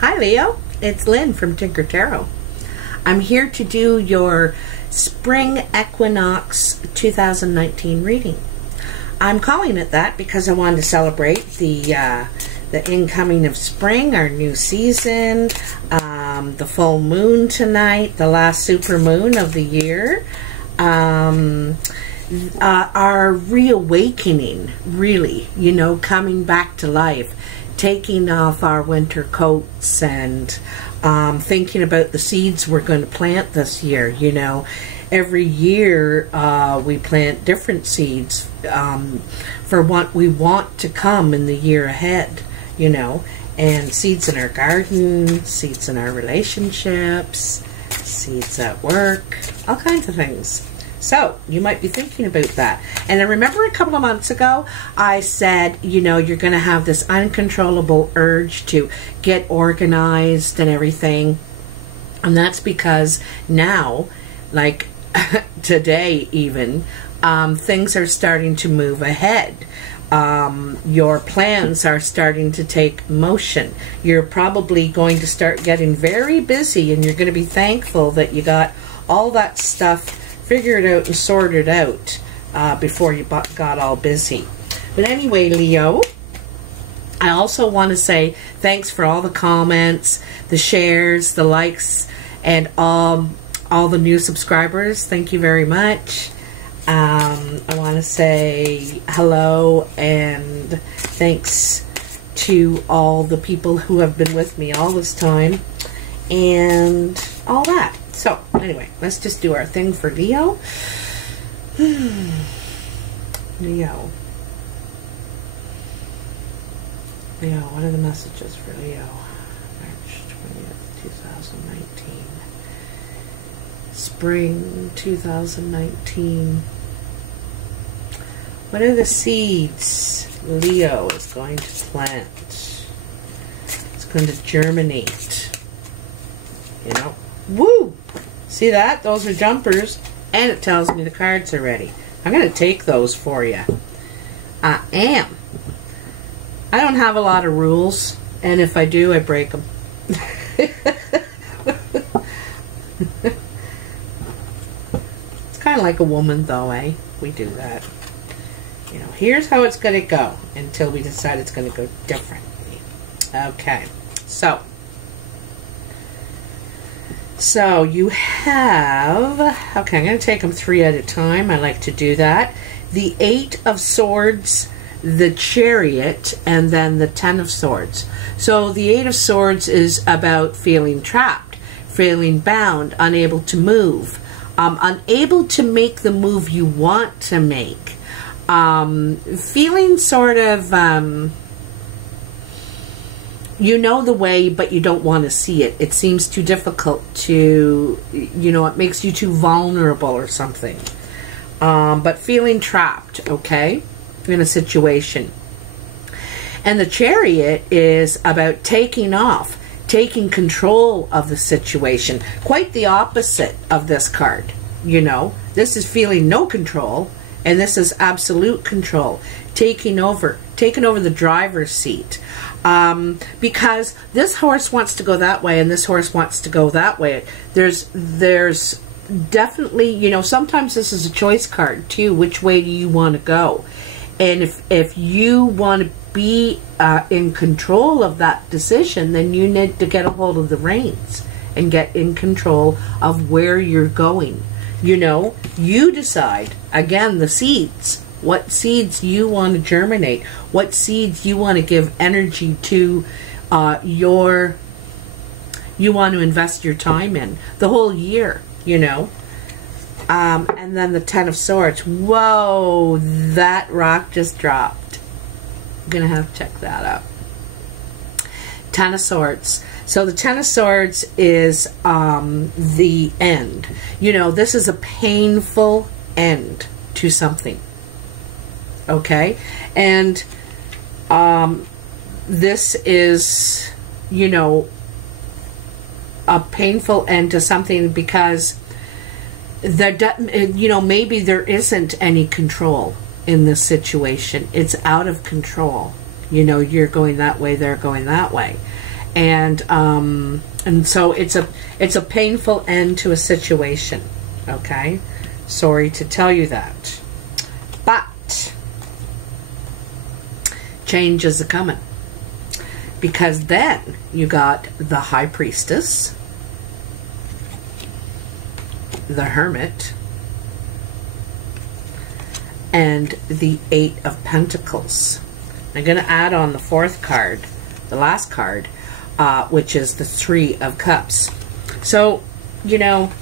Hi Leo, it's Lynn from Tinker Tarot. I'm here to do your Spring Equinox 2019 reading. I'm calling it that because I wanted to celebrate the incoming of spring, our new season, the full moon tonight, the last super moon of the year, our reawakening, really, you know, coming back to life, taking off our winter coats and thinking about the seeds we're going to plant this year. You know, every year we plant different seeds for what we want to come in the year ahead, you know, and seeds in our garden, seeds in our relationships, seeds at work, all kinds of things. So, you might be thinking about that. And I remember a couple of months ago, I said, you know, you're going to have this uncontrollable urge to get organized and everything. And that's because now, like today even, things are starting to move ahead. Your plans are starting to take motion. You're probably going to start getting very busy, and you're going to be thankful that you got all that stuff figured out and sorted out before you got all busy. But anyway, Leo, I also want to say thanks for all the comments, the shares, the likes, and all the new subscribers. Thank you very much. I want to say hello and thanks to all the people who have been with me all this time and all that. So, anyway, let's just do our thing for Leo. Leo, what are the messages for Leo? March 20th, 2019. Spring 2019. What are the seeds Leo is going to plant? It's going to germinate. You know? Woo! See that? Those are jumpers. And it tells me the cards are ready. I'm going to take those for you. I am. I don't have a lot of rules. And if I do, I break them. It's kind of like a woman, though, eh? We do that. You know, here's how it's going to go until we decide it's going to go differently. Okay. So you have, okay, I'm going to take them three at a time. I like to do that. The 8 of Swords, the Chariot, and then the 10 of Swords. So the 8 of Swords is about feeling trapped, feeling bound, unable to move, unable to make the move you want to make, feeling sort of, you know the way, but you don't want to see it. It seems too difficult to, you know, it makes you too vulnerable or something. But feeling trapped, okay, in a situation. And the Chariot is about taking off, taking control of the situation. Quite the opposite of this card, you know. This is feeling no control, and this is absolute control. Taking over the driver's seat. Because this horse wants to go that way and this horse wants to go that way. There's definitely, you know, sometimes this is a choice card too. Which way do you want to go? And if you want to be in control of that decision, then you need to get a hold of the reins and get in control of where you're going. You know, you decide, again, the seeds. What seeds you want to germinate, what seeds you want to give energy to, you want to invest your time in the whole year, you know. And then the 10 of Swords. Whoa, that rock just dropped. I'm gonna have to check that out. 10 of Swords. So the 10 of Swords is the end. You know, this is a painful end to something. Okay, and this is, you know, a painful end to something because you know, maybe there isn't any control in this situation. It's out of control. You know, you're going that way, they're going that way. And so it's a painful end to a situation. Okay, sorry to tell you that, but change is a coming, because then you got the High Priestess, the Hermit, and the Eight of Pentacles. I'm going to add on the fourth card, the last card, which is the Three of Cups. So, you know,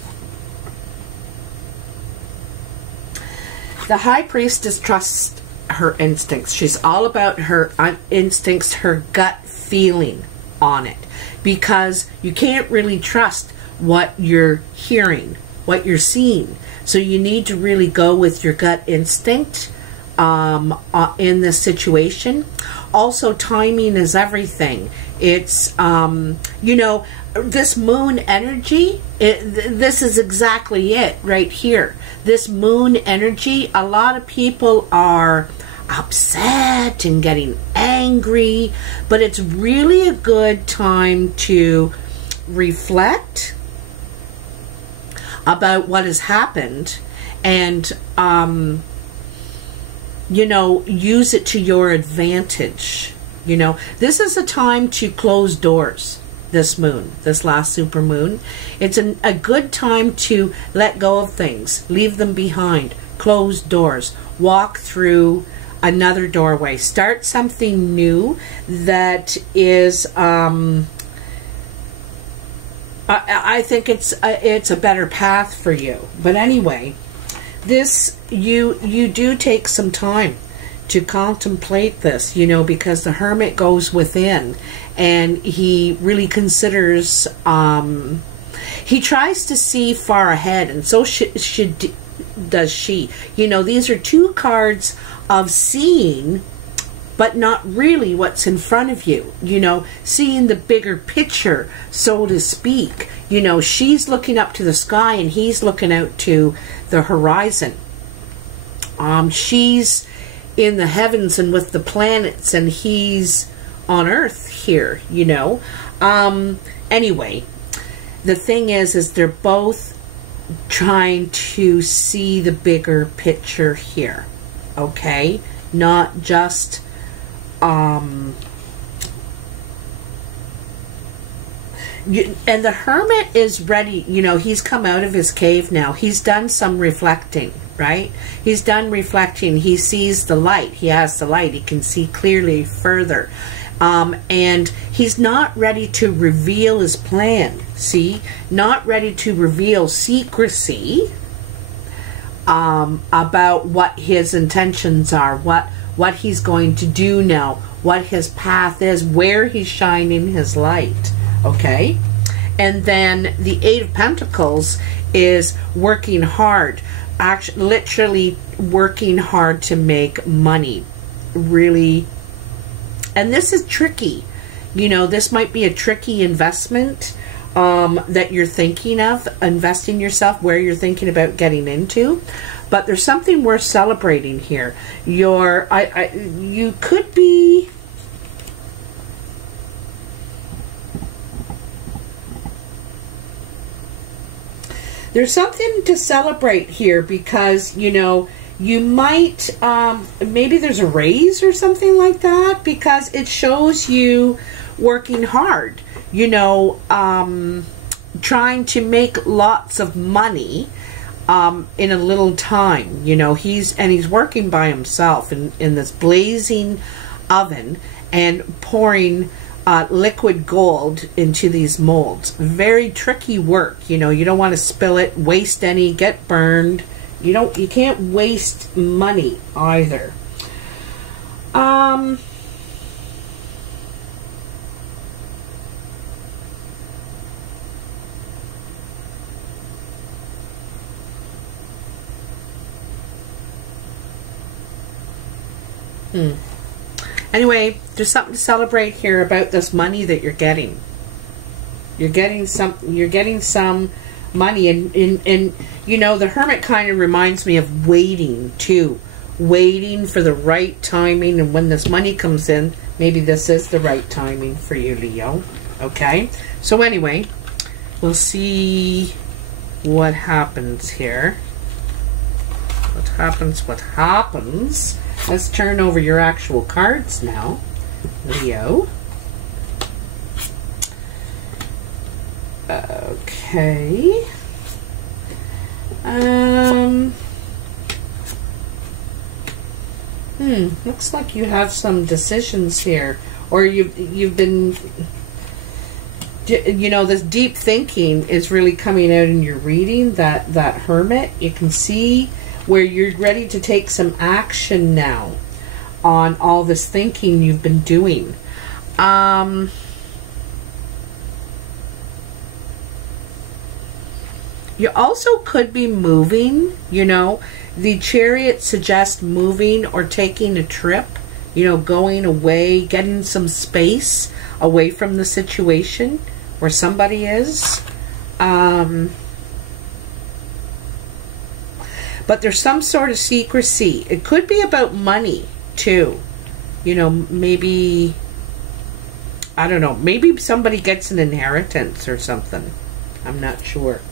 the High Priestess trusts her instincts. She's all about her instincts, her gut feeling on it, because you can't really trust what you're hearing, what you're seeing. So you need to really go with your gut instinct in this situation. Also, timing is everything. It's, you know, this moon energy, this is exactly it right here. This moon energy, a lot of people are upset and getting angry, but it's really a good time to reflect about what has happened and, you know, use it to your advantage. You know, this is a time to close doors. This moon, this last super moon, it's a good time to let go of things, leave them behind, close doors, walk through another doorway, start something new that is, I think it's a better path for you. But anyway, this, you do take some time to contemplate this, you know, because the Hermit goes within and he really considers, he tries to see far ahead, and so does she. You know, these are two cards of seeing, but not really what's in front of you. You know, seeing the bigger picture, so to speak. You know, she's looking up to the sky and he's looking out to the horizon. She's in the heavens and with the planets, and he's on Earth here, you know. Anyway, the thing is they're both trying to see the bigger picture here, okay? Not just, and the Hermit is ready, you know, he's come out of his cave now. He's done some reflecting, right? He's done reflecting. He sees the light. He has the light. He can see clearly further. And he's not ready to reveal his plan. See? Not ready to reveal secrecy about what his intentions are, what he's going to do now, what his path is, where he's shining his light. Okay? And then the Eight of Pentacles is working hard. Actually, literally working hard to make money. Really. And this is tricky. You know, this might be a tricky investment that you're thinking of, investing yourself, where you're thinking about getting into. But there's something worth celebrating here. You could be... There's something to celebrate here because, you know, you might, maybe there's a raise or something like that, because it shows you working hard, you know, trying to make lots of money in a little time. You know, he's working by himself in this blazing oven and pouring liquid gold into these molds. Very tricky work. You know, you don't want to spill it, waste any, get burned. You can't waste money either. Anyway, there's something to celebrate here about this money that you're getting. You're getting some money, and you know, the Hermit kind of reminds me of waiting too. Waiting for the right timing, and when this money comes in, maybe this is the right timing for you, Leo. Okay, so anyway, we'll see what happens here. What happens. Let's turn over your actual cards now, Leo. Okay. Looks like you have some decisions here, or you've been, you know, this deep thinking is really coming out in your reading. That Hermit, you can see where you're ready to take some action now on all this thinking you've been doing. You also could be moving, you know. The Chariot suggests moving or taking a trip, you know, going away, getting some space away from the situation where somebody is. But there's some sort of secrecy. It could be about money, too. You know, maybe, I don't know, maybe somebody gets an inheritance or something. I'm not sure.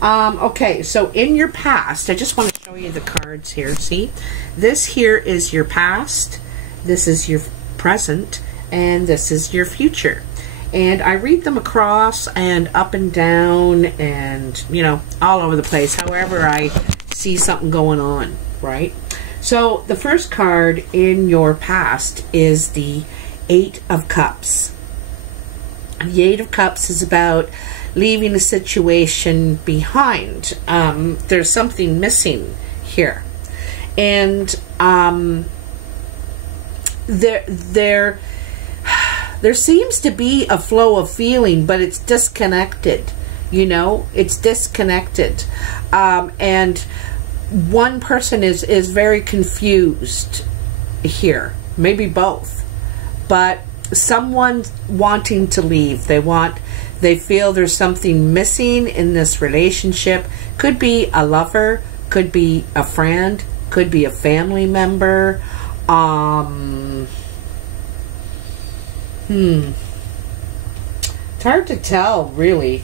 Okay, so in your past, I just want to show you the cards here. See, this here is your past, this is your present, and this is your future. And I read them across and up and down and, you know, all over the place, however I see something going on, right? So the first card in your past is the Eight of Cups. The Eight of Cups is about leaving a situation behind. There's something missing here, and there seems to be a flow of feeling, but it's disconnected. You know, it's disconnected, and one person is very confused here, maybe both, but someone's wanting to leave. They feel there's something missing in this relationship. Could be a lover, could be a friend, could be a family member. It's hard to tell, really.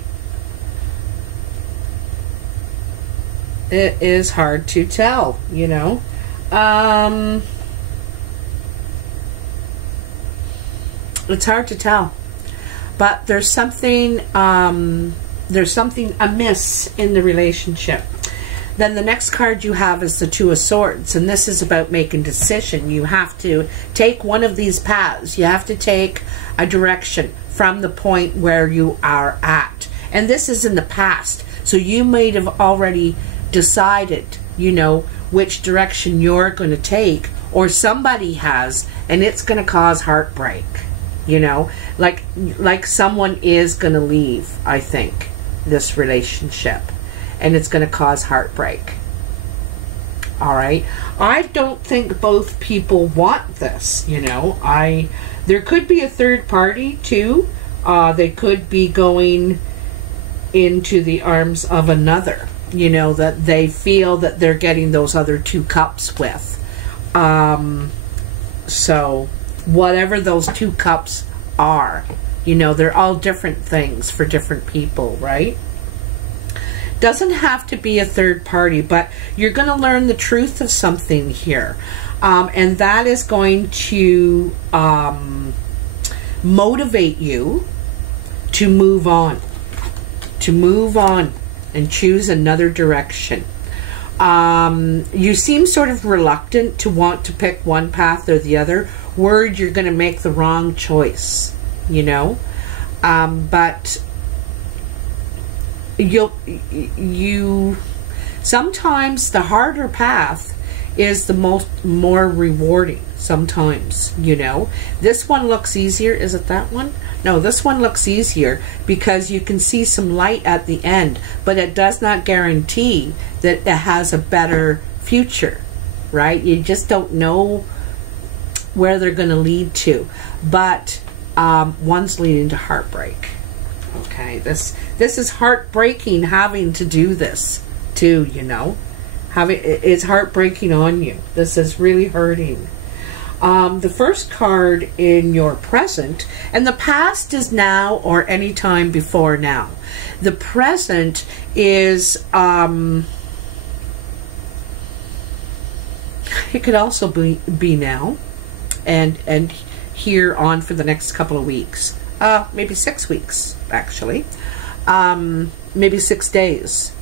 It is hard to tell, you know. It's hard to tell. But there's something amiss in the relationship. Then the next card you have is the Two of Swords, and this is about making a decision. You have to take one of these paths. You have to take a direction from the point where you are at. And this is in the past, so you might have already decided, you know, which direction you're going to take, or somebody has, and it's going to cause heartbreak. You know, like someone is going to leave, I think, this relationship, and it's going to cause heartbreak. All right. I don't think both people want this, you know. There could be a third party too. They could be going into the arms of another, you know, that they feel that they're getting those other two cups with. So whatever those two cups are, you know, they're all different things for different people, right? Doesn't have to be a third party, but you're going to learn the truth of something here, and that is going to motivate you to move on, and choose another direction. You seem sort of reluctant to want to pick one path or the other, worried you're going to make the wrong choice, you know. But you sometimes the harder path is the more rewarding sometimes, you know. This one looks easier. Is it that one? No, this one looks easier because you can see some light at the end, but it does not guarantee that it has a better future, right? You just don't know where they're going to lead to, but one's leading to heartbreak. Okay, this is heartbreaking having to do this too, you know. It's heartbreaking on you. This is really hurting. The first card in your present, and the past is now or any time before now. The present is, it could also be now and here on for the next couple of weeks. Maybe 6 weeks, actually. Maybe 6 days.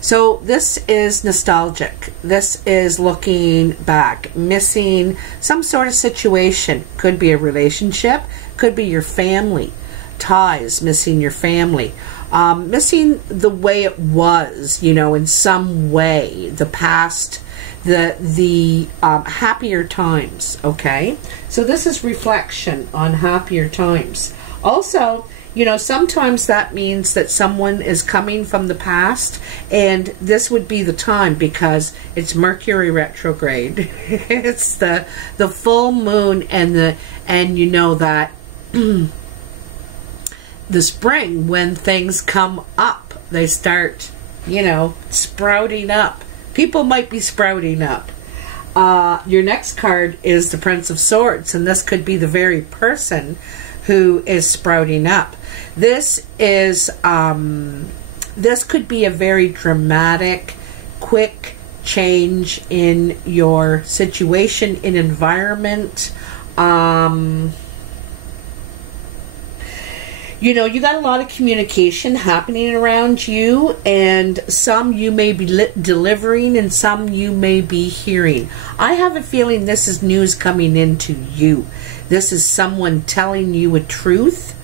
So this is nostalgic. This is looking back, missing some sort of situation. Could be a relationship, could be your family ties, missing your family, missing the way it was, you know, in some way, the past, the happier times. Okay, so this is reflection on happier times. Also, you know, sometimes that means that someone is coming from the past, and this would be the time because it's Mercury retrograde. It's the full moon, and you know that the spring, when things come up, they start, you know, sprouting up. People might be sprouting up. Your next card is the Prince of Swords, and this could be the very person who is sprouting up. This is this could be a very dramatic, quick change in your situation, in environment. You know, you got a lot of communication happening around you, and some you may be delivering and some you may be hearing. I have a feeling this is news coming into you. This is someone telling you a truth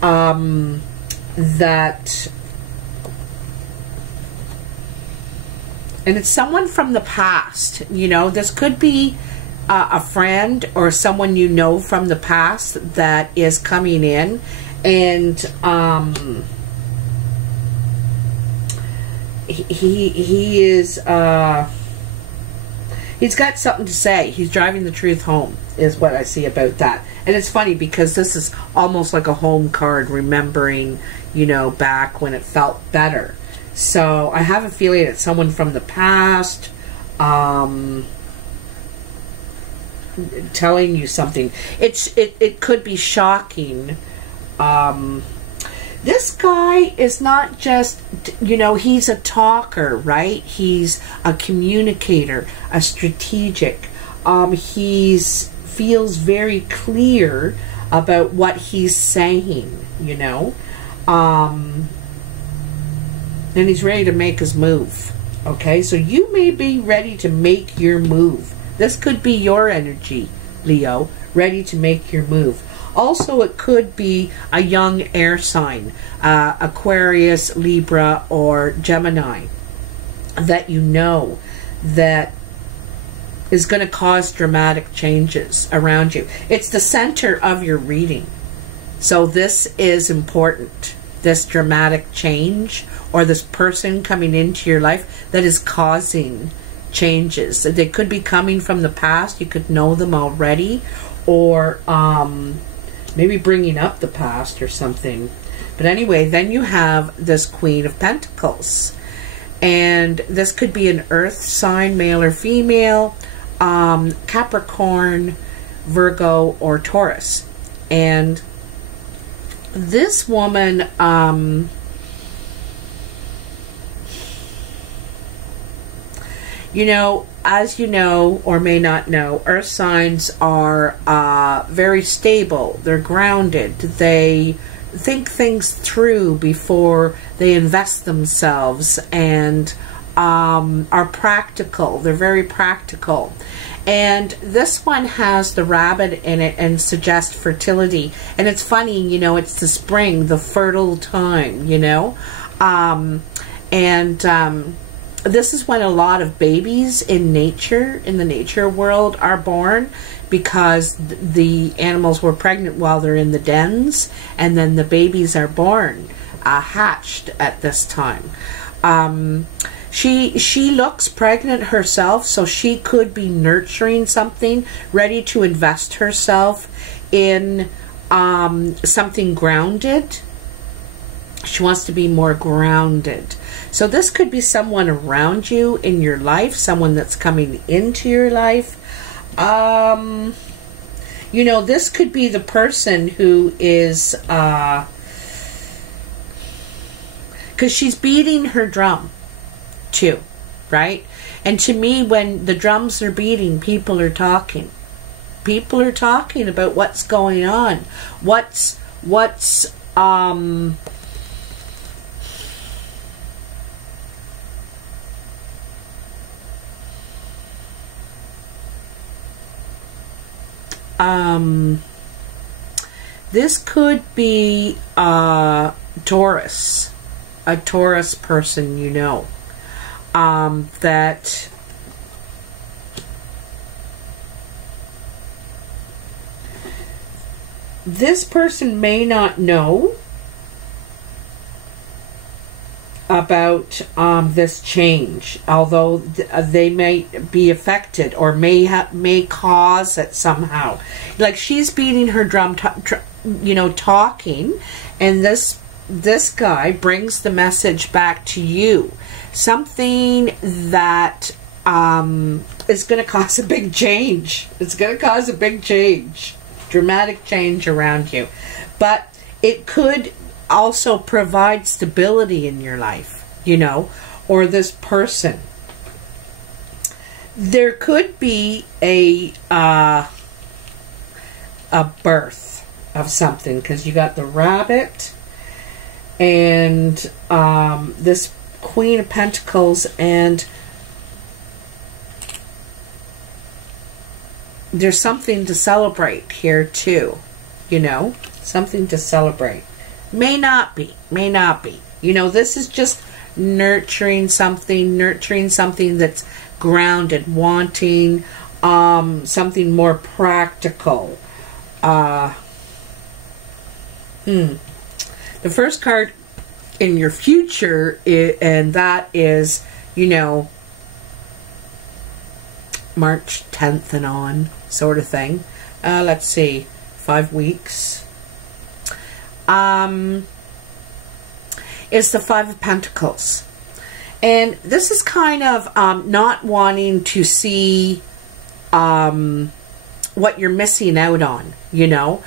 that, and it's someone from the past. You know, this could be a friend or someone you know from the past that is coming in, and he is he's got something to say. He's driving the truth home, is what I see about that. And it's funny because this is almost like a home card, remembering, you know, back when it felt better. So I have a feeling it's someone from the past telling you something. It could be shocking. This guy is not just, you know, he's a talker, right? He's a communicator, a strategic. Feels very clear about what he's saying, you know. And he's ready to make his move. Okay, so you may be ready to make your move. This could be your energy, Leo, ready to make your move. Also, it could be a young air sign, Aquarius, Libra, or Gemini, that you know that is going to cause dramatic changes around you. It's the center of your reading. So this is important. This dramatic change, or this person coming into your life that is causing changes. They could be coming from the past. You could know them already, or maybe bringing up the past or something. But anyway, then you have this Queen of Pentacles. And this could be an earth sign, male or female, Capricorn, Virgo, or Taurus. And this woman, you know, as you know or may not know, earth signs are very stable. They're grounded. They think things through before they invest themselves, and are practical. They're very practical. And this one has the rabbit in it and suggests fertility. And it's funny, you know, it's the spring, the fertile time, you know. This is when a lot of babies in nature, in the nature world, are born, because the animals were pregnant while they're in the dens, and then the babies are born, hatched at this time. She looks pregnant herself, so she could be nurturing something, ready to invest herself in something grounded. She wants to be more grounded. So this could be someone around you in your life, someone that's coming into your life. You know, this could be the person who is, because she's beating her drum too, right? And to me, when the drums are beating, people are talking. People are talking about what's going on. This could be Taurus. A Taurus person, you know, that this person may not know about this change, although they may be affected or may cause it somehow. Like, she's beating her drum, you know, talking, and this guy brings the message back to you. Something that is going to cause a big change. It's going to cause a big change. Dramatic change around you. But it could also provide stability in your life, you know, or this person. There could be a birth of something, because you got the rabbit and this Queen of Pentacles, and there's something to celebrate here too, you know, something to celebrate. May not be. You know, this is just nurturing something that's grounded, wanting something more practical. The first card in your future, and that is, you know, March 10th and on, sort of thing. Let's see, 5 weeks. Is the Five of Pentacles. And this is kind of not wanting to see what you're missing out on, you know.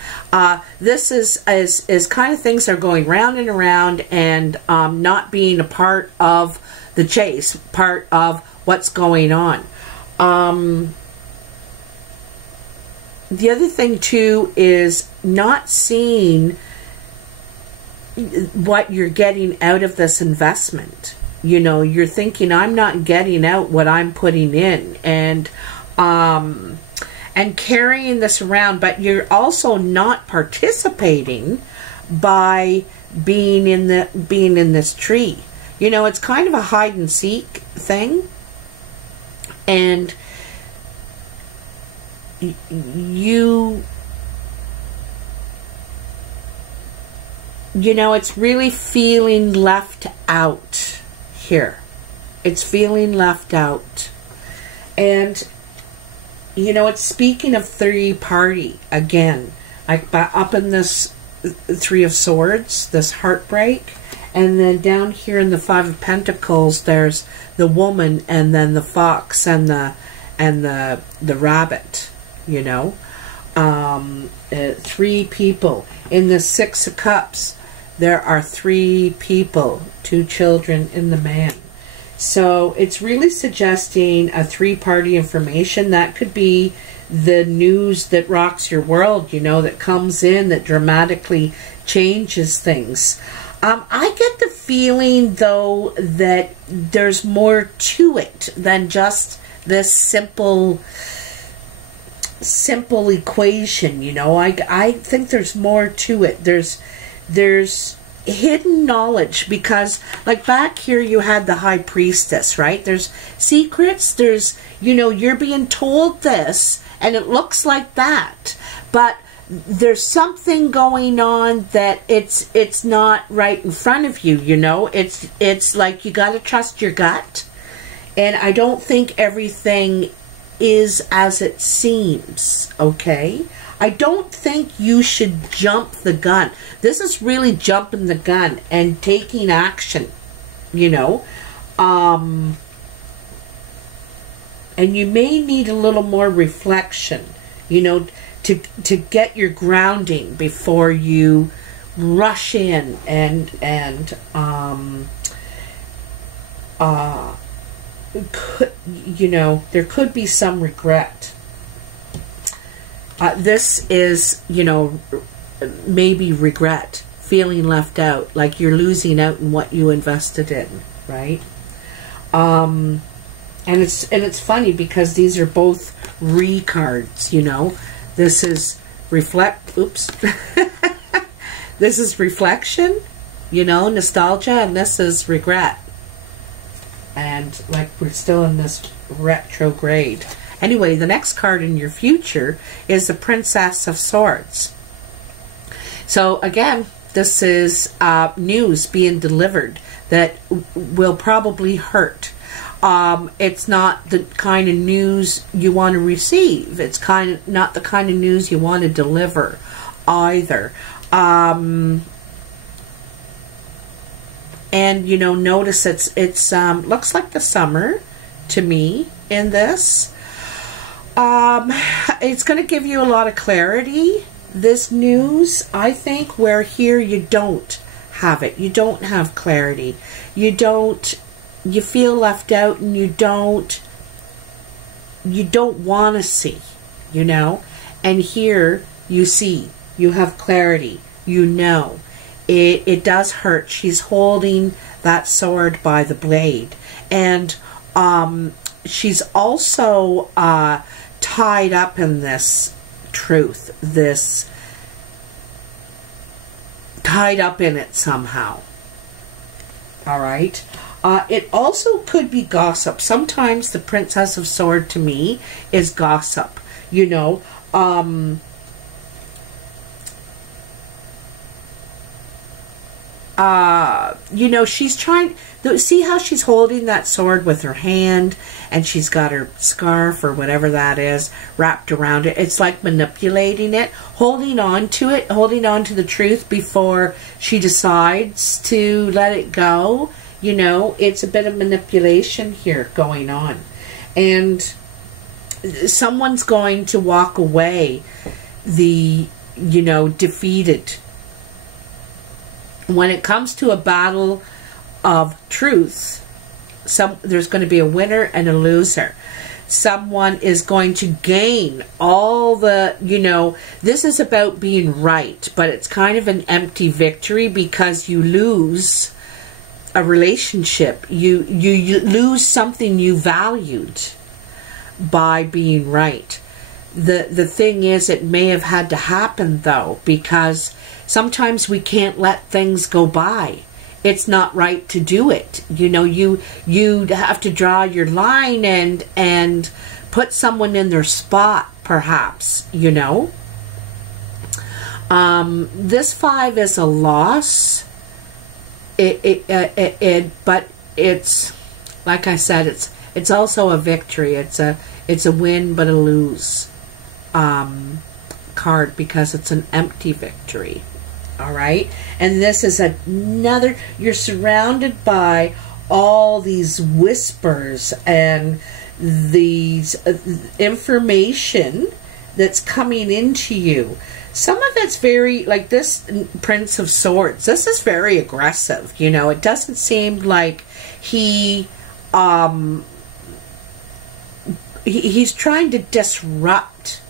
This is kind of things that are going round and around, and not being a part of the chase, part of what's going on. The other thing too is not seeing what you're getting out of this investment. You know, you're thinking, I'm not getting out what I'm putting in, and carrying this around, but you're also not participating by being in this tree. You know, it's kind of a hide and seek thing, and you know, it's really feeling left out here. It's feeling left out. And, you know, it's speaking of three-party again. Like, up in this Three of Swords, this heartbreak. And then down here in the Five of Pentacles, there's the woman, and then the fox, and the rabbit, you know. 3 people. In the Six of Cups, there are 3 people, 2 children and the man. So it's really suggesting a 3-party information. That could be the news that rocks your world, you know, that comes in, that dramatically changes things. I get the feeling, though, that there's more to it than just this simple equation, you know. I think there's more to it. There's hidden knowledge, because like back here you had the High Priestess, right? There's secrets, there's, you know, you're being told this and it looks like that, but there's something going on that it's not right in front of you, you know. It's like you got to trust your gut, and I don't think everything is as it seems, okay? I don't think you should jump the gun. This is really jumping the gun and taking action, you know. And you may need a little more reflection, you know, to get your grounding before you rush in and you know, there could be some regret. This is, you know, maybe regret, feeling left out, like you're losing out in what you invested in, right? And it's funny because these are both cards, you know. This is this is reflection, you know, nostalgia, and this is regret. And like we're still in this retrograde. Anyway, the next card in your future is the Princess of Swords. So again, this is news being delivered that will probably hurt. It's not the kind of news you want to receive. It's not the kind of news you want to deliver either. And you know, notice it's looks like the summer to me in this. It's going to give you a lot of clarity, this news, I think, where here you don't have it. You don't have clarity. You feel left out, and you don't want to see, you know. And here you see, you have clarity, you know. It does hurt. She's holding that sword by the blade. And she's also tied up in this truth, tied up in it somehow. All right. It also could be gossip. Sometimes the Princess of Swords to me is gossip, you know. You know, she's trying, see how she's holding that sword with her hand, and she's got her scarf or whatever that is wrapped around it. It's like manipulating it, holding on to it, holding on to the truth before she decides to let it go. You know, it's a bit of manipulation here going on. And someone's going to walk away you know, defeated. When it comes to a battle of truth, there's going to be a winner and a loser. Someone is going to gain all the, you know, this is about being right, but it's kind of an empty victory because you lose a relationship. You lose something you valued by being right. The thing is, it may have had to happen though, because sometimes we can't let things go by. It's not right to do it. You know, you have to draw your line and put someone in their spot, perhaps, you know. This 5 is a loss. But it's, like I said, it's also a victory. It's a win but a lose card, because it's an empty victory. All right, and this is another, you're surrounded by all these whispers and these information that's coming into you. Some of it's very, like this Prince of Swords, this is very aggressive, you know. It doesn't seem like he's trying to disrupt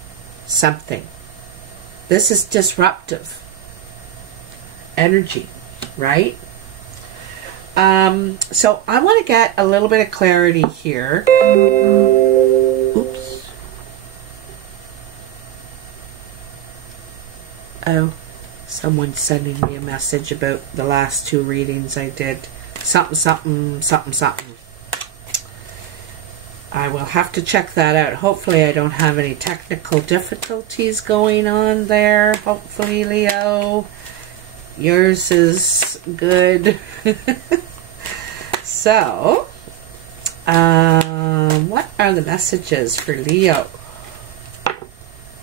something. This is disruptive energy, right? So I want to get a little bit of clarity here. Oops. Oh, someone's sending me a message about the last 2 readings I did. Something, something, something, something. I will have to check that out. Hopefully I don't have any technical difficulties going on there. Hopefully, Leo, yours is good. So, what are the messages for Leo?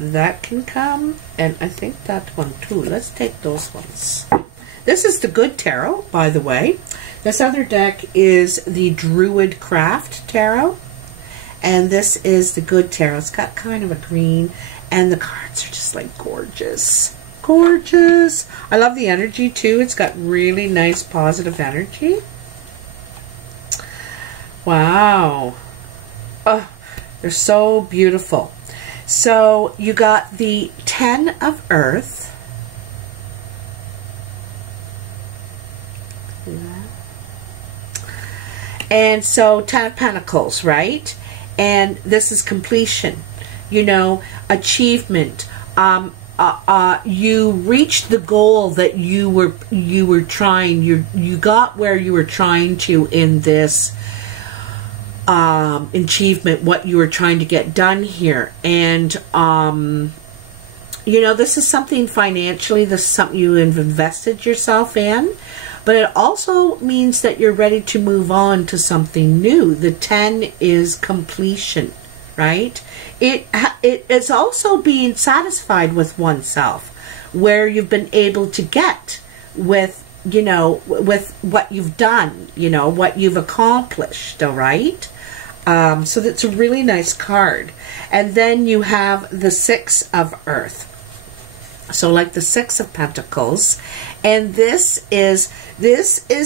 That can come, and I think that one too. Let's take those ones. This is the Good Tarot, by the way. This other deck is the Druid Craft Tarot, and this is the Good Tarot. It's got kind of a green, And the cards are just like gorgeous. Gorgeous. I love the energy too. It's got really nice positive energy. Wow. Oh, they're so beautiful. So you got the 10 of Earth. And so 10 of Pentacles, right? And this is completion, you know, achievement. You reached the goal that you were trying. You got where you were trying to in this achievement, what you were trying to get done here. And you know, this is something financially. This is something you have invested yourself in. But it also means that you're ready to move on to something new. The 10 is completion, right? It is also being satisfied with oneself, where you've been able to get with, you know, with what you've done, you know, what you've accomplished, all right? So that's a really nice card. And then you have the 6 of Earth. So like the 6 of Pentacles. And this is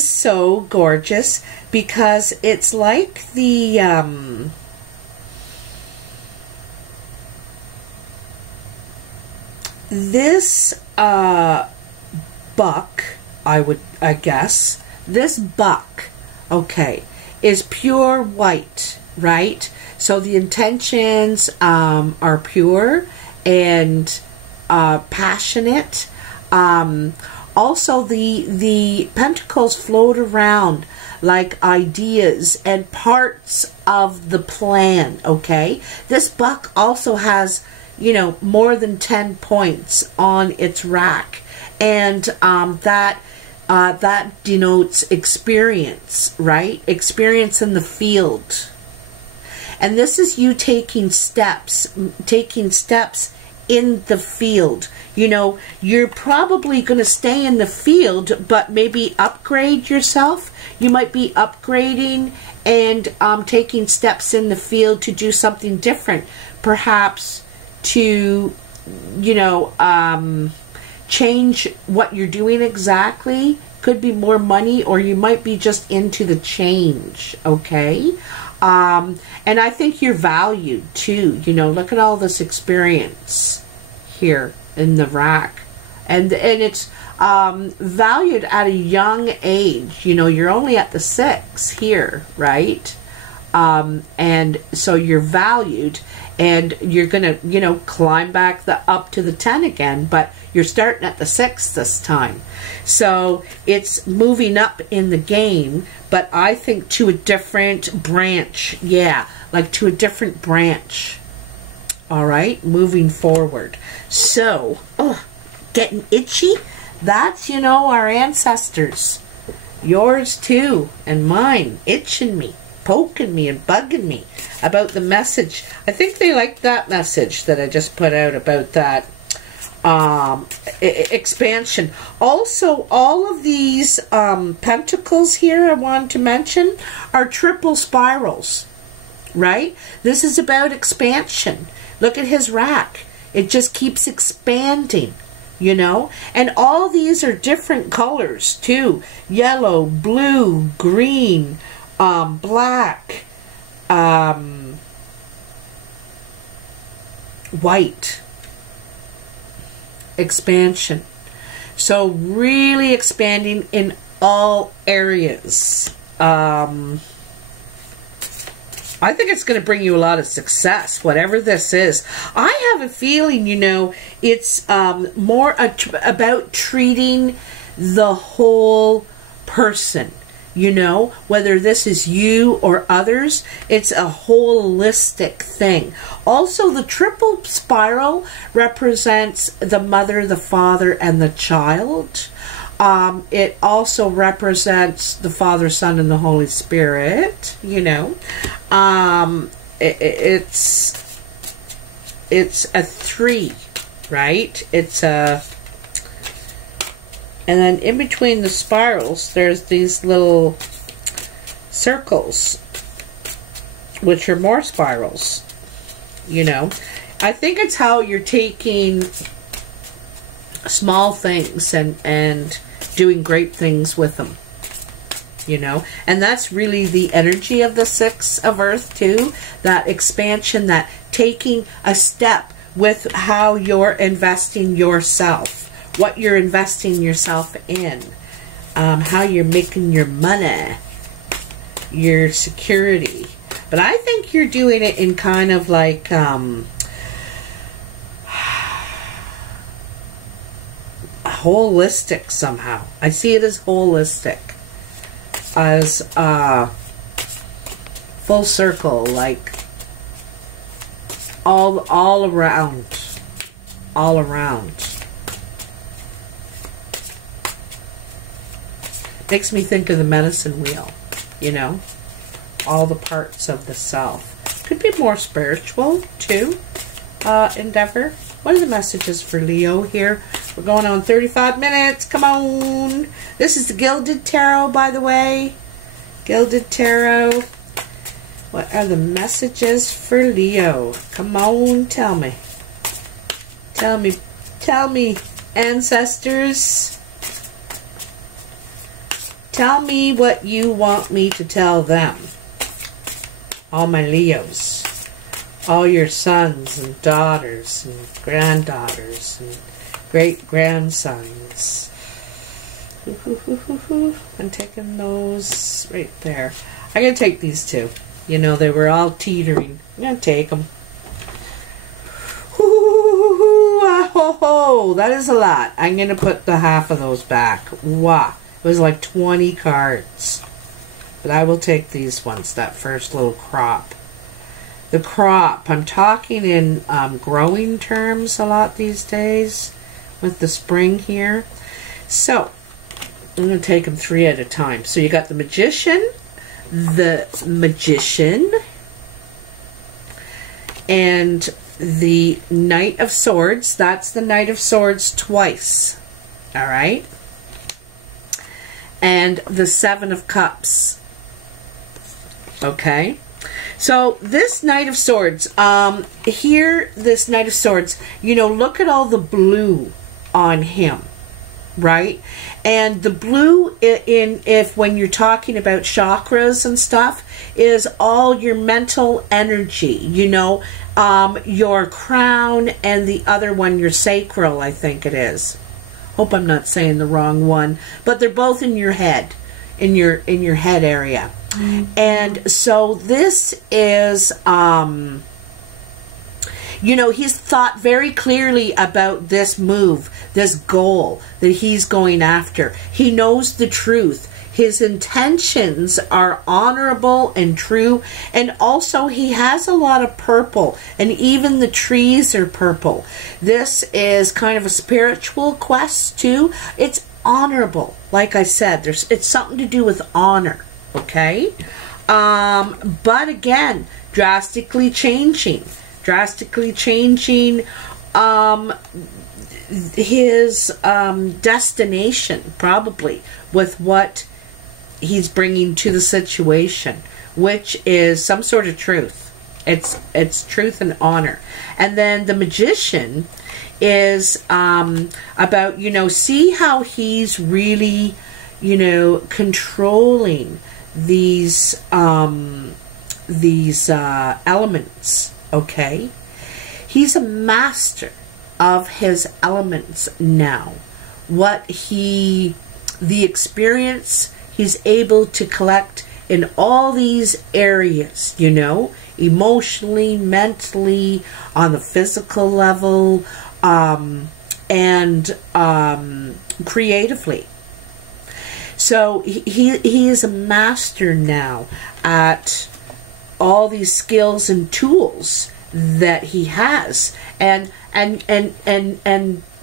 so gorgeous because it's like the this buck, I guess this buck, okay, is pure white, right? So the intentions are pure and passionate. Also, the pentacles float around like ideas and parts of the plan, okay? This buck also has, you know, more than 10 points on its rack. And that denotes experience, right? Experience in the field. And this is you taking steps in the field. You know, you're probably going to stay in the field, but maybe upgrade yourself. You might be upgrading and taking steps in the field to do something different. Perhaps to, you know, change what you're doing exactly. Could be more money, or you might be just into the change, okay? And I think you're valued too. You know, look at all this experience here in the rack, and it's valued at a young age. You know, you're only at the 6 here, right? And so you're valued, and you're gonna, you know, climb back up to the 10 again, but you're starting at the 6 this time. So it's moving up in the game, but I think to a different branch. Yeah, like to a different branch. All right, moving forward. So, getting itchy? That's, you know, our ancestors. Yours too, and mine, itching me, poking me, and bugging me about the message. I think they liked that message that I just put out about that expansion. Also, all of these pentacles here I wanted to mention are triple spirals, right? This is about expansion. Look at his rack. It just keeps expanding, you know? And all these are different colors, too. Yellow, blue, green, black, white. Expansion. So really expanding in all areas. I think it's going to bring you a lot of success, whatever this is. I have a feeling, you know, it's more about treating the whole person, you know, whether this is you or others. It's a holistic thing. Also, the triple spiral represents the mother, the father, and the child. It also represents the Father, Son, and the Holy Spirit, you know. It's a 3, right? It's a... And then in between the spirals, there's these little circles, which are more spirals, you know. I think it's how you're taking small things and doing great things with them. You know, and that's really the energy of the Six of Earth too. That expansion, that taking a step with how you're investing yourself, what you're investing yourself in, how you're making your money, your security. But I think you're doing it in kind of like holistic somehow. I see it as holistic. As full circle, like all around. Makes me think of the medicine wheel, you know, all the parts of the self. Could be more spiritual too, endeavor. What are the messages for Leo here? We're going on 35 minutes. Come on. This is the Gilded Tarot, by the way. Gilded Tarot. What are the messages for Leo? Come on, tell me. Tell me, ancestors. Tell me what you want me to tell them. All my Leos. All your sons and daughters and granddaughters and great-grandsons. I'm taking those right there. I'm going to take these two. You know, they were all teetering. I'm going to take them. That is a lot. I'm going to put the half of those back. Wow. It was like 20 cards. But I will take these ones, that first little crop. The crop. I'm talking in growing terms a lot these days with the spring here. So, I'm going to take them 3 at a time. So you got the Magician, and the Knight of Swords. That's the Knight of Swords twice. Alright? And the Seven of Cups. Okay? So, this Knight of Swords, here, this Knight of Swords, you know, look at all the blue on him, right? And the blue, when you're talking about chakras and stuff, is all your mental energy, you know, your crown, and the other one, your sacral, I think it is. Hope I'm not saying the wrong one, but they're both in your head, in your head area. And so this is, you know, he's thought very clearly about this move, this goal that he's going after. He knows the truth. His intentions are honorable and true. And also he has a lot of purple. And even the trees are purple. This is kind of a spiritual quest too. It's honorable. Like I said, it's something to do with honor. Okay? But again, drastically changing his destination, probably, with what he's bringing to the situation, which is some sort of truth. It's truth and honor. And then the Magician is about, you know, see how he's really, you know, controlling these elements. Okay, he's a master of his elements now. The experience he's able to collect in all these areas, you know, emotionally, mentally, on the physical level, and creatively. So he is a master now at all these skills and tools that he has, and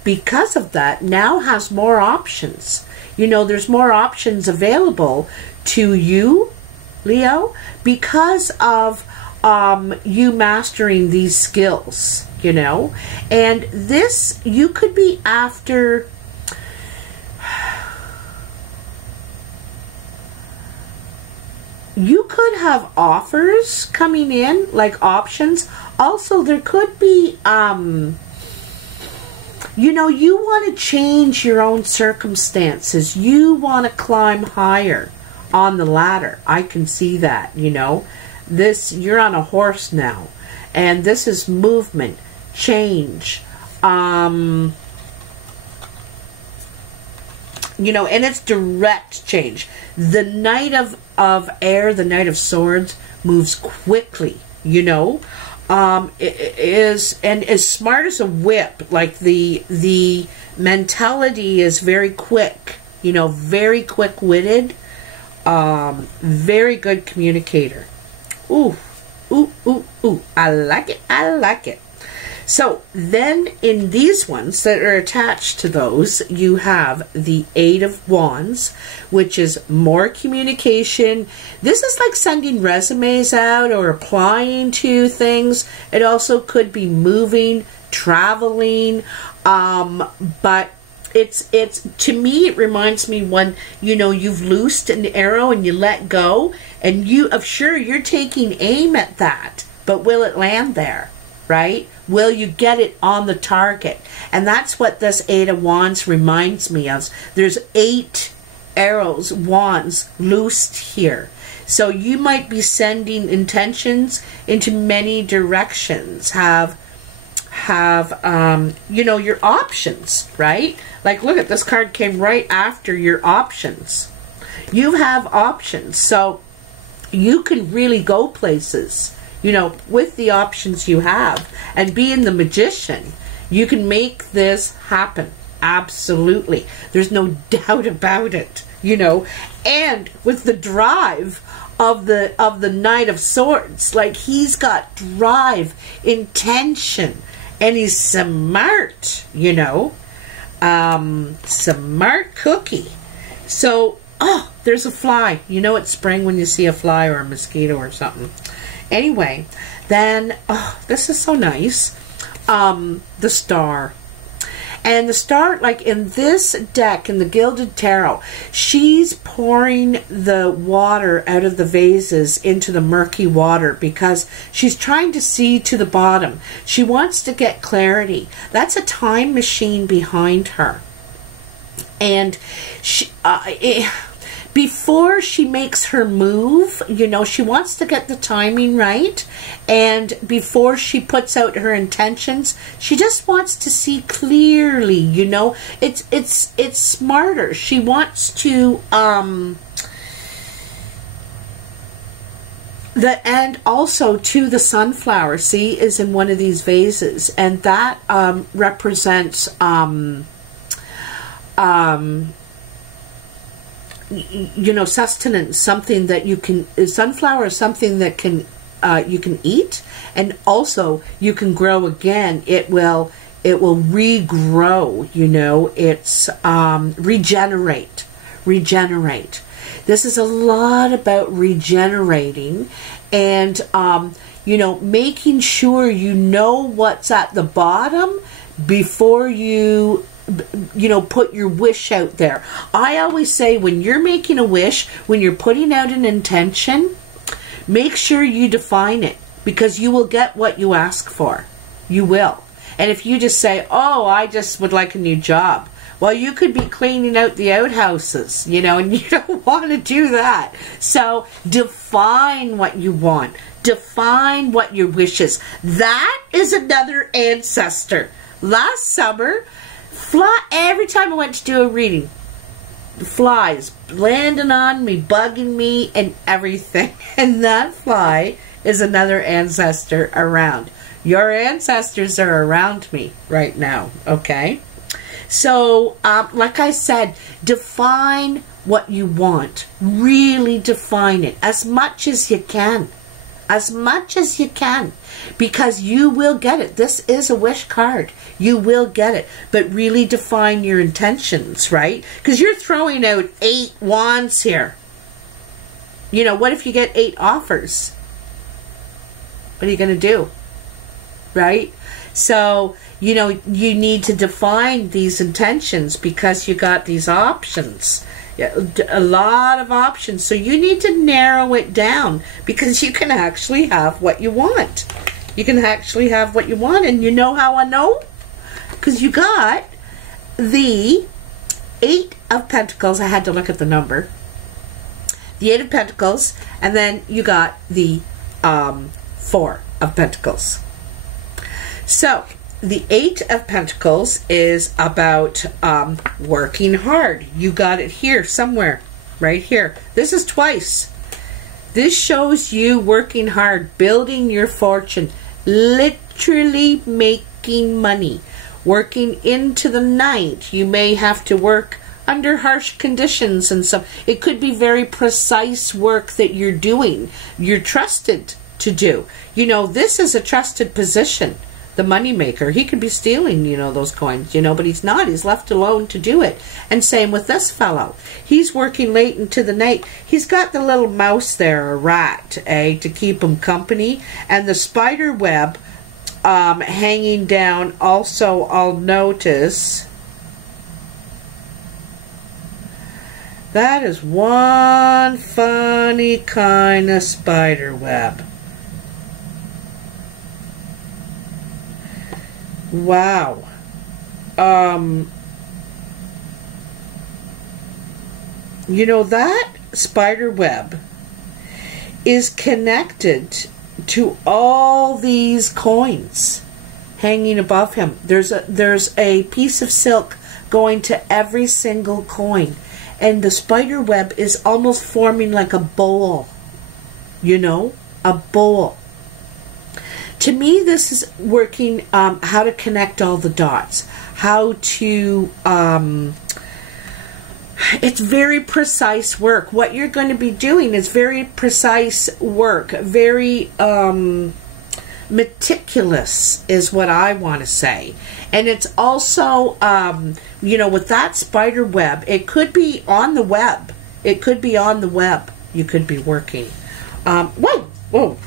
because of that, now has more options. You know, there's more options available to you, Leo, because of you mastering these skills, you know. And this, you could be after, you could have offers coming in, like options. Also, there could be, you know, you want to change your own circumstances. You want to climb higher on the ladder. I can see that, you know. This, you're on a horse now. And this is movement, change. You know, and it's direct change. The Knight of Air, the Knight of Swords, moves quickly, you know. It is, and as smart as a whip. Like the mentality is very quick, you know, very quick-witted, very good communicator. Ooh, ooh, ooh, ooh, I like it, I like it. So then in these ones that are attached to those, you have the Eight of Wands, which is more communication. This is like sending resumes out or applying to things. It also could be moving, traveling, but it's to me, it reminds me when, you know, you've loosed an arrow and you let go, and sure, you're taking aim at that, but will it land there, right? Will you get it on the target? And that's what this Eight of Wands reminds me of. There's 8 arrows, wands, loosed here. So you might be sending intentions into many directions. Have you know, your options, right? Like, look at this card came right after your options. You have options, so you can really go places, you know, with the options you have. And being the magician, you can make this happen. Absolutely. There's no doubt about it, you know. And with the drive of the Knight of Swords, like, he's got drive, intention, and he's smart, you know. Smart cookie. So, oh, there's a fly. You know it's spring when you see a fly or a mosquito or something. Anyway, then, oh, this is so nice. The Star. And the Star, like in this deck, in the Gilded Tarot, she's pouring the water out of the vases into the murky water because she's trying to see to the bottom. She wants to get clarity. That's a time machine behind her. And she, before she makes her move, you know, she wants to get the timing right. And before she puts out her intentions, she just wants to see clearly, you know. It's smarter. She wants to and also to the sunflower, see, is in one of these vases, and that represents you know, sustenance, something that you can, sunflower is something that can, you can eat, and also you can grow again. It will regrow, you know. It's regenerate. This is a lot about regenerating, and you know, making sure you know what's at the bottom before you know, put your wish out there. I always say, when you're making a wish, when you're putting out an intention, make sure you define it, because you will get what you ask for. You will. And if you just say, oh, I just would like a new job, well, you could be cleaning out the outhouses, you know, and you don't want to do that. So define what you want. Define what your wish is. That is another ancestor. Last summer, every time I went to do a reading, flies landing on me, bugging me, and everything. And that fly is another ancestor around. Your ancestors are around me right now, okay? So, like I said, define what you want. Really define it as much as you can. As much as you can. Because you will get it. This is a wish card. You will get it. But really define your intentions, right? Because you're throwing out 8 wands here. You know, what if you get 8 offers? What are you going to do? Right? So, you know, you need to define these intentions because you got these options. Yeah, a lot of options. So you need to narrow it down, because you can actually have what you want. You can actually have what you want. And you know how I know? Because you got the 8 of Pentacles. I had to look at the number. The 8 of Pentacles. And then you got the 4 of Pentacles. So the 8 of Pentacles is about working hard. You got it here somewhere, right here. This is twice. This shows you working hard, building your fortune, literally making money, working into the night. You may have to work under harsh conditions and stuff. It could be very precise work that you're doing. You're trusted to do. You know, this is a trusted position. The money maker, he could be stealing, you know, those coins, you know, but he's not. He's left alone to do it. And same with this fellow. He's working late into the night. He's got the little mouse there, a rat, to keep him company. And the spider web hanging down also, I'll notice. That is one funny kind of spider web. Wow. You know, that spider web is connected to all these coins hanging above him. There's a piece of silk going to every single coin, and the spider web is almost forming like a bowl. You know, a bowl. To me, this is working how to connect all the dots, how to, it's very precise work. What you're going to be doing is very precise work, very meticulous is what I want to say. And it's also, you know, with that spider web, it could be on the web. It could be on the web. You could be working. Whoa.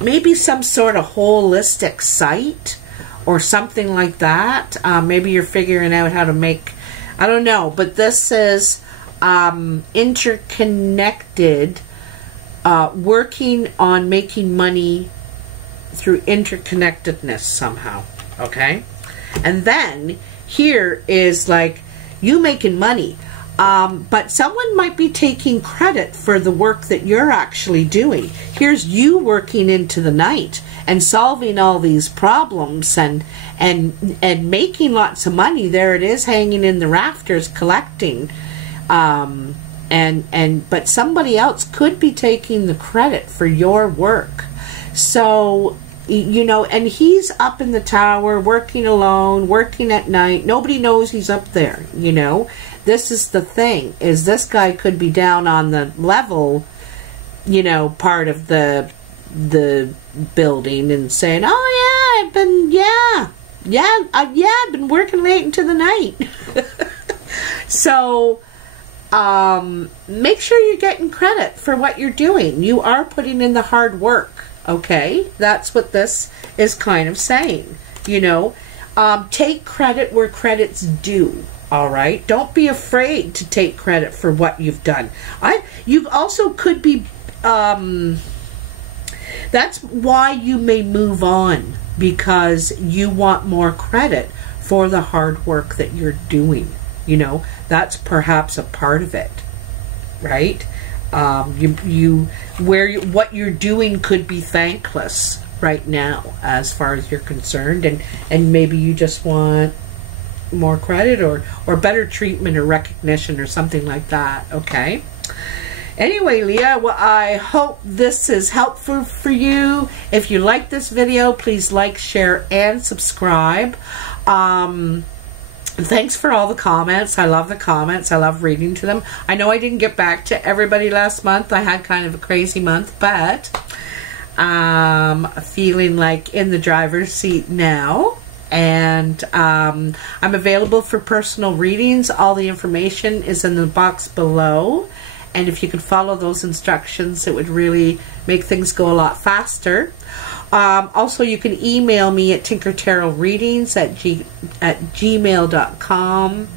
Maybe some sort of holistic site or something like that. Maybe you're figuring out how to make, I don't know, but this is interconnected, working on making money through interconnectedness somehow, okay? And then here is like you making money. But someone might be taking credit for the work that you're actually doing. Here's you working into the night and solving all these problems and making lots of money. There it is, hanging in the rafters, collecting. But somebody else could be taking the credit for your work. So, you know, and he's up in the tower, working alone, working at night. Nobody knows he's up there, you know. This is the thing, is this guy could be down on the level, you know, part of the building and saying, oh yeah, I've been working late into the night. So, make sure you're getting credit for what you're doing. You are putting in the hard work, okay? That's what this is kind of saying, you know. Take credit where credit's due. All right, don't be afraid to take credit for what you've done. You also could be, that's why you may move on, because you want more credit for the hard work that you're doing. You know, that's perhaps a part of it, right? What you're doing could be thankless right now as far as you're concerned, and maybe you just want more credit or better treatment or recognition or something like that, okay? Anyway, Leah, well, I hope this is helpful for you. If you like this video, please like, share, and subscribe. Thanks for all the comments. I love the comments. I love reading to them. I know I didn't get back to everybody last month. I had kind of a crazy month, but feeling like in the driver's seat now. And I'm available for personal readings. All the information is in the box below, and if you could follow those instructions, it would really make things go a lot faster. Also, you can email me at tinkertarotreadings at gmail.com.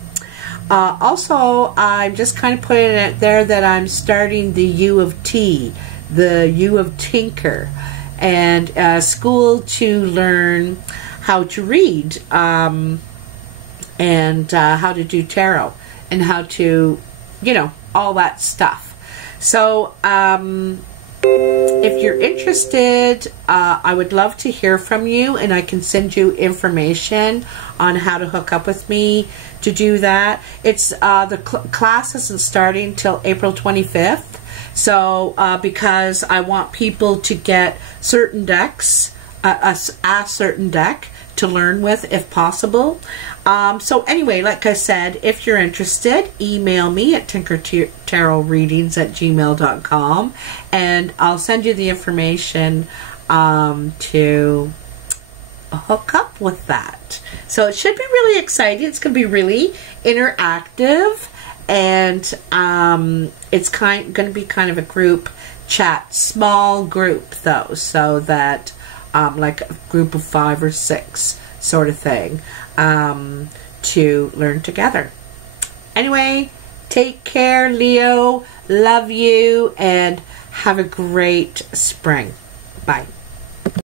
Also, I'm just kind of putting it there that I'm starting the U of T, the U of Tinker, and school to learn how to read and how to do tarot and how to, you know, all that stuff. So, if you're interested, I would love to hear from you, and I can send you information on how to hook up with me to do that. It's the class isn't starting till April 25th, so because I want people to get certain decks, a certain deck to learn with if possible. So anyway, like I said, if you're interested, email me at tinkertarotreadings@gmail.com, and I'll send you the information to hook up with that. So it should be really exciting. It's going to be really interactive, and it's going to be kind of a group chat, small group though, so that like a group of 5 or 6 sort of thing, to learn together. Anyway, take care, Leo. Love you, and have a great spring. Bye.